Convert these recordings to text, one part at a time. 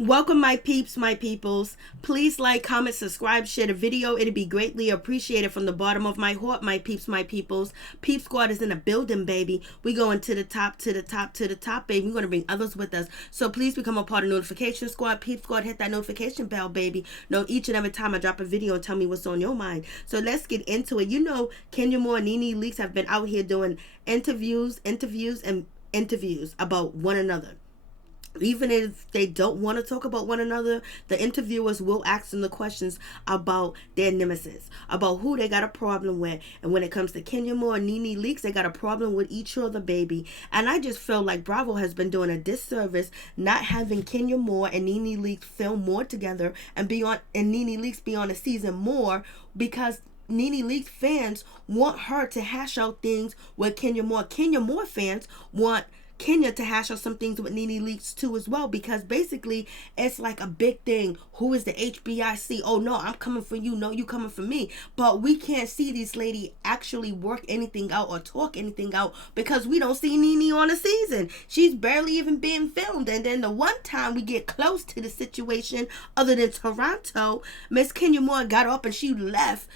Welcome, my peeps, my peoples. Please like, comment, subscribe, share the video. It'd be greatly appreciated from the bottom of my heart, my peeps, my peoples. Peep Squad is in the building, baby. We going to the top, to the top, to the top, baby. We're going to bring others with us. So please become a part of Notification Squad. Peep Squad, hit that notification bell, baby. Know each and every time I drop a video and tell me what's on your mind. So let's get into it. You know, Kenya RHOA and NeNe Leakes have been out here doing interviews about one another. Even if they don't want to talk about one another, the interviewers will ask them the questions about their nemesis, about who they got a problem with. And when it comes to Kenya RHOA and NeNe Leakes, they got a problem with each other, baby. And I just feel like Bravo has been doing a disservice not having Kenya RHOA and NeNe Leakes film more together and NeNe Leakes be on a season more, because NeNe Leakes fans want her to hash out things with Kenya RHOA. Kenya RHOA fans want Kenya to hash out some things with NeNe Leakes too as well, because basically it's like a big thing. Who is the HBIC? Oh no, I'm coming for you. No, you coming for me. But we can't see this lady actually work anything out or talk anything out because we don't see NeNe on the season. She's barely even being filmed. And then the one time we get close to the situation, other than Toronto, Miss Kenya RHOA got up and she left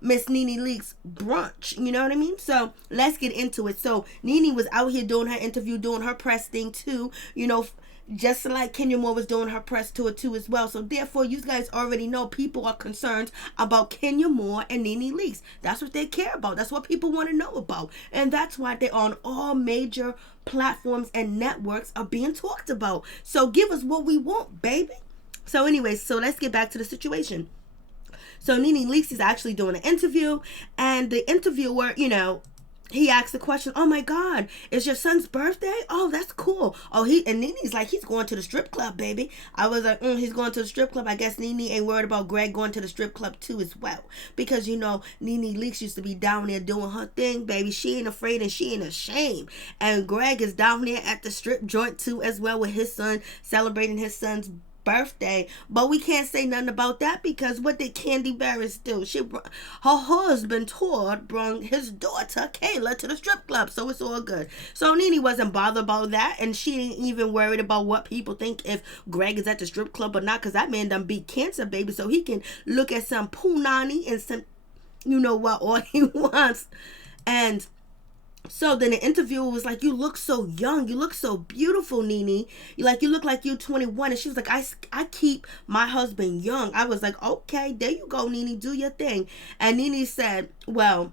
Miss NeNe Leakes brunch, you know what I mean? So let's get into it. So NeNe was out here doing her interview, doing her press thing too, you know, just like Kenya RHOA was doing her press tour too as well. So therefore, you guys already know people are concerned about Kenya RHOA and NeNe Leakes. That's what they care about. That's what people want to know about. And that's why they're on all major platforms and networks are being talked about. So give us what we want, baby. So anyways, so let's get back to the situation. So NeNe Leakes is actually doing an interview, and the interviewer, you know, he asked the question, oh my God, it's your son's birthday? Oh, that's cool. Oh, and NeNe's like, he's going to the strip club, baby. I was like, he's going to the strip club. I guess NeNe ain't worried about Greg going to the strip club too as well. Because, you know, NeNe Leakes used to be down there doing her thing, baby. She ain't afraid and she ain't ashamed. And Greg is down there at the strip joint too as well with his son, celebrating his son's birthday. But we can't say nothing about that, because what did Candy Barris do? Her husband Todd brung his daughter Kayla to the strip club, so it's all good. So NeNe wasn't bothered about that, and she ain't even worried about what people think if Greg is at the strip club or not, because that man done beat cancer, baby, so he can look at some punani and some, you know what, all he wants. And so then the interviewer was like, you look so young. You look so beautiful, NeNe. You look like you're 21. And she was like, I keep my husband young. I was like, okay, there you go, NeNe. Do your thing. And NeNe said, well,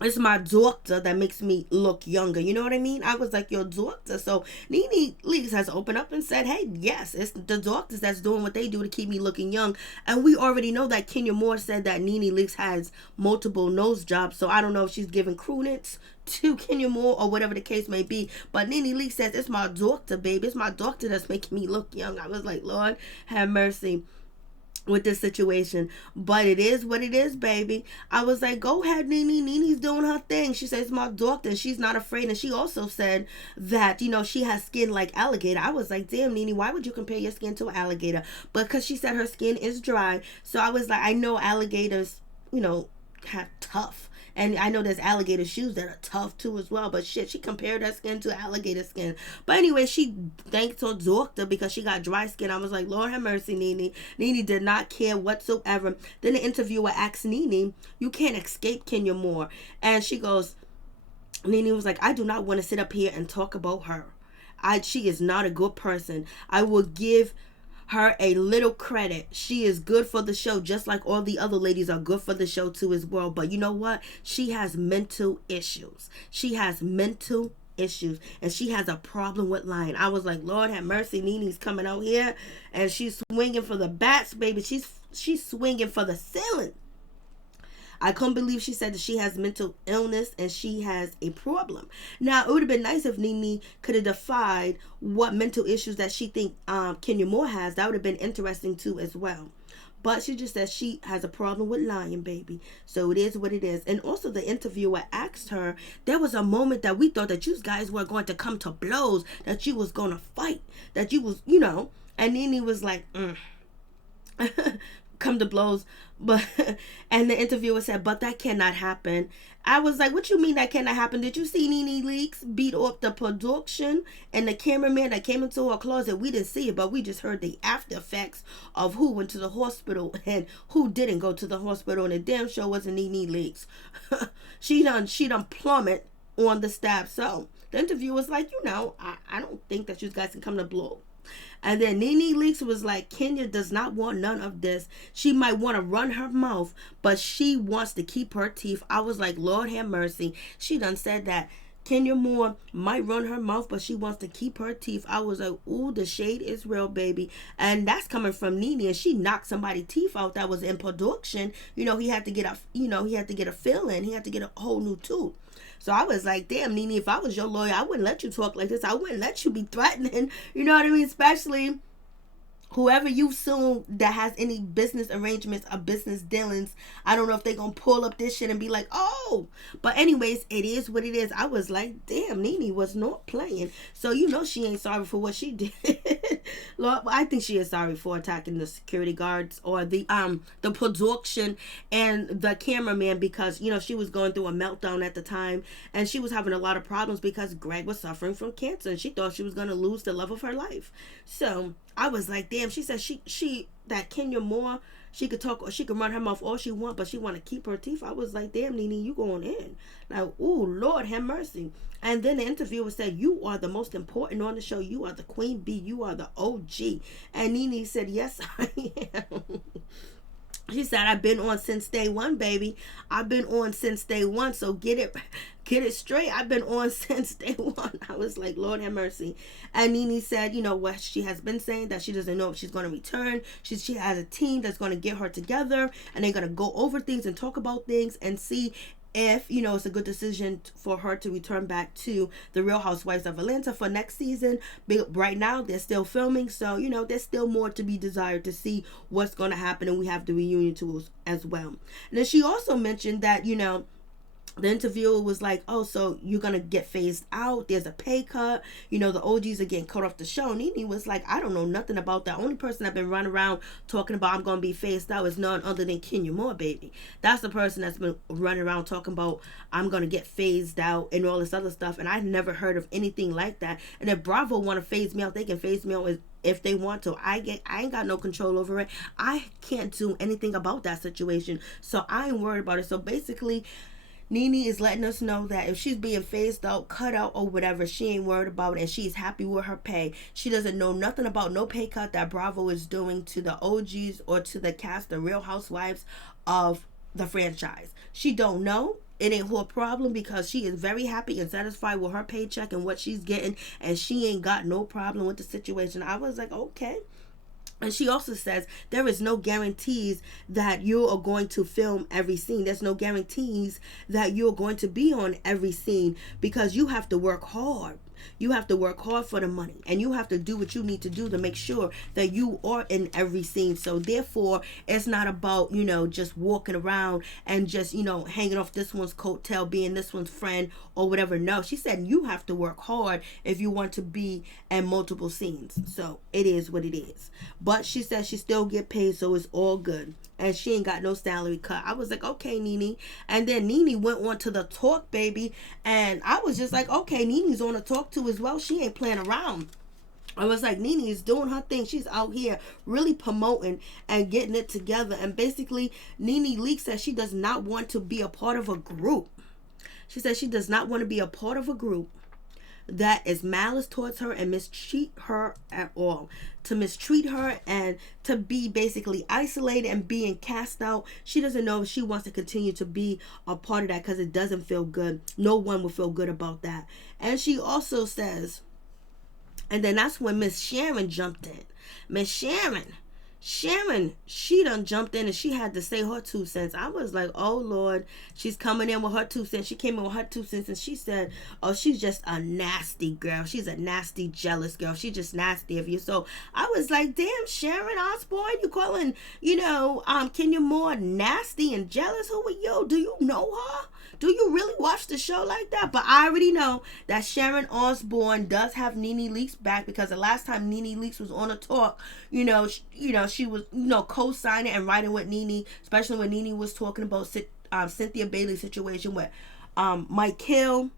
it's my doctor that makes me look younger. You know what I mean? I was like, your doctor. So NeNe Leakes has opened up and said, hey, yes, it's the doctors that's doing what they do to keep me looking young. And we already know that Kenya RHOA said that NeNe Leakes has multiple nose jobs. So I don't know if she's giving credence to Kenya RHOA or whatever the case may be. But NeNe Leakes says, it's my doctor, baby. It's my doctor that's making me look young. I was like, Lord, have mercy with this situation. But it is what it is, baby. I was like, go ahead, NeNe. NeNe's doing her thing. She says, my doctor, and she's not afraid. And she also said that, you know, she has skin like alligator. I was like, damn, NeNe, why would you compare your skin to an alligator? Because she said her skin is dry. So I was like, I know alligators, you know, have tough. And I know there's alligator shoes that are tough too as well. But shit, she compared her skin to alligator skin. But anyway, she thanked her doctor because she got dry skin. I was like, Lord have mercy, NeNe. NeNe did not care whatsoever. Then the interviewer asked NeNe, you can't escape Kenya RHOA. And she goes, NeNe was like, I do not want to sit up here and talk about her. She is not a good person. I will give her a little credit. She is good for the show, just like all the other ladies are good for the show too as well. But you know what? She has mental issues. She has mental issues, and she has a problem with lying. I was like, Lord have mercy. NeNe's coming out here and she's swinging for the bats, baby. She's swinging for the ceiling. I couldn't believe she said that she has mental illness and she has a problem. Now, it would have been nice if NeNe could have defied what mental issues that she think Kenya RHOA has. That would have been interesting too as well. But she just said she has a problem with lying, baby. So it is what it is. And also the interviewer asked her, there was a moment that we thought that you guys were going to come to blows, that you was going to fight, that you was, you know. And NeNe was like, come to blows. But and the interviewer said, but that cannot happen. I was like, what you mean that cannot happen? Did you see NeNe Leakes beat up the production and the cameraman that came into her closet? We didn't see it, but we just heard the after effects of who went to the hospital and who didn't go to the hospital, and the damn show wasn't NeNe Leakes. she done plummet on the stab. So the interviewer was like, I don't think that you guys can come to blow. And then NeNe Leakes was like, Kenya does not want none of this. She might want to run her mouth, but she wants to keep her teeth. I was like, Lord have mercy. She done said that Kenya Moore might run her mouth, but she wants to keep her teeth. I was like, ooh, the shade is real, baby. And that's coming from NeNe, and she knocked somebody's teeth out that was in production. He had to get a fill in. He had to get a whole new tooth. So I was like, damn, NeNe, if I was your lawyer, I wouldn't let you talk like this. I wouldn't let you be threatening. You know what I mean? Especially whoever you sue that has any business arrangements or business dealings. I don't know if they're going to pull up this shit and be like, oh. But anyways, it is what it is. I was like, damn, NeNe was not playing. So she ain't sorry for what she did. Lord, I think she is sorry for attacking the security guards or the production and the cameraman, because she was going through a meltdown at the time, and she was having a lot of problems because Greg was suffering from cancer, and she thought she was going to lose the love of her life. So I was like, damn. She said that Kenya Moore, she could talk or she could run her mouth all she want, but she want to keep her teeth. I was like, damn, NeNe, you going in. Like, ooh, Lord have mercy. And then the interviewer said, you are the most important on the show. You are the queen bee. You are the OG. And NeNe said, yes, I am. She said, I've been on since day one, baby. I've been on since day one. So get it straight. I've been on since day one. I was like, Lord have mercy. And NeNe said, what she has been saying, that she doesn't know if she's going to return. She has a team that's going to get her together, and they're going to go over things and talk about things and see if it's a good decision for her to return back to the Real Housewives of Atlanta for next season. But right now they're still filming, so there's still more to be desired to see what's going to happen, and we have the reunion tours as well. And then she also mentioned that the interviewer was like, oh, so you're going to get phased out. There's a pay cut. The OGs are getting cut off the show. NeNe was like, I don't know nothing about that. Only person I've been running around talking about I'm going to be phased out is none other than Kenya Moore, baby. That's the person that's been running around talking about I'm going to get phased out and all this other stuff. And I've never heard of anything like that. And if Bravo want to phase me out, they can phase me out if they want to. I ain't got no control over it. I can't do anything about that situation. So I ain't worried about it. So basically, NeNe is letting us know that if she's being phased out, cut out, or whatever, she ain't worried about it, and she's happy with her pay. She doesn't know nothing about no pay cut that Bravo is doing to the OGs or to the cast, the Real Housewives of the franchise. She don't know. It ain't her problem, because she is very happy and satisfied with her paycheck and what she's getting, and she ain't got no problem with the situation. I was like, okay. And she also says there is no guarantees that you are going to film every scene. There's no guarantees that you're going to be on every scene, because you have to work hard. You have to work hard for the money, and you have to do what you need to do to make sure that you are in every scene. So therefore, it's not about, just walking around and just, hanging off this one's coattail, being this one's friend or whatever. No, she said you have to work hard if you want to be in multiple scenes. So it is what it is. But she said she still get paid, so it's all good. And she ain't got no salary cut. I was like, okay, NeNe. And then NeNe went on to the talk, baby. And I was just like, okay, NeNe's on the talk too as well. She ain't playing around. I was like, NeNe is doing her thing. She's out here really promoting and getting it together. And basically, NeNe Leakes says she does not want to be a part of a group. She says she does not want to be a part of a group that is malice towards her and mistreat her at all. To mistreat her and to be basically isolated and being cast out. She doesn't know if she wants to continue to be a part of that, because it doesn't feel good. No one will feel good about that. And she also says, and then that's when Miss Sharon jumped in. Miss Sharon, she done jumped in and she had to say her 2 cents. I was like, oh Lord, she's coming in with her 2 cents. She came in with her 2 cents and she said, oh, she's just a nasty girl. She's a nasty, jealous girl. She's just nasty of you. So I was like, damn, Sharon Osbourne, you calling, Kenya Moore nasty and jealous? Who are you? Do you know her? Do you really watch the show like that? But I already know that Sharon Osbourne does have NeNe Leakes back, because the last time NeNe Leakes was on a talk, she was, co-signing and writing with NeNe, especially when NeNe was talking about Cynthia Bailey's situation with Mike Hill,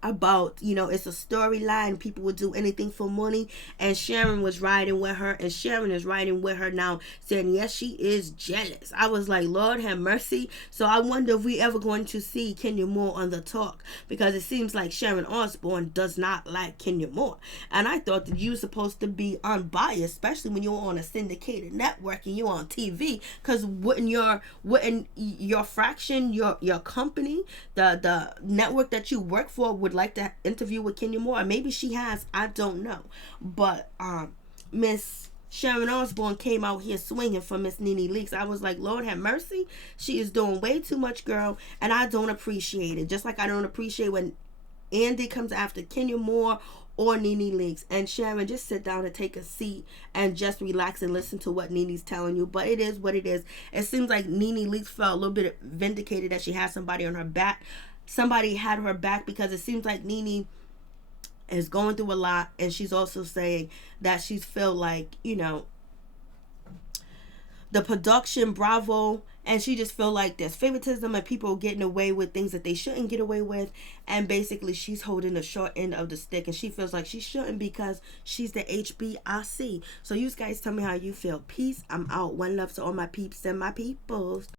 about, it's a storyline, people would do anything for money, and Sharon was riding with her, and Sharon is riding with her now, saying yes, she is jealous. I was like, Lord have mercy. So I wonder if we ever going to see Kenya Moore on the talk, because it seems like Sharon Osbourne does not like Kenya Moore, and I thought that you were supposed to be unbiased, especially when you're on a syndicated network and you're on TV, because wouldn't your fraction, your company, the network that you work for would like to interview with Kenya Moore? Or maybe she has, I don't know. But Miss Sharon Osbourne came out here swinging for Miss NeNe Leakes. I was like, Lord have mercy. She is doing way too much, girl, and I don't appreciate it. Just like I don't appreciate when Andy comes after Kenya Moore or NeNe Leakes. And Sharon, just sit down and take a seat and just relax and listen to what NeNe's telling you. But it is what it is. It seems like NeNe Leakes felt a little bit vindicated that she had somebody on her back. Somebody had her back, because it seems like NeNe is going through a lot, and she's also saying that she's feel like, the production, Bravo, and she just feel like there's favoritism and people getting away with things that they shouldn't get away with, and basically she's holding the short end of the stick, and she feels like she shouldn't because she's the HBIC. So you guys tell me how you feel. Peace. I'm out. One love to all my peeps and my peoples.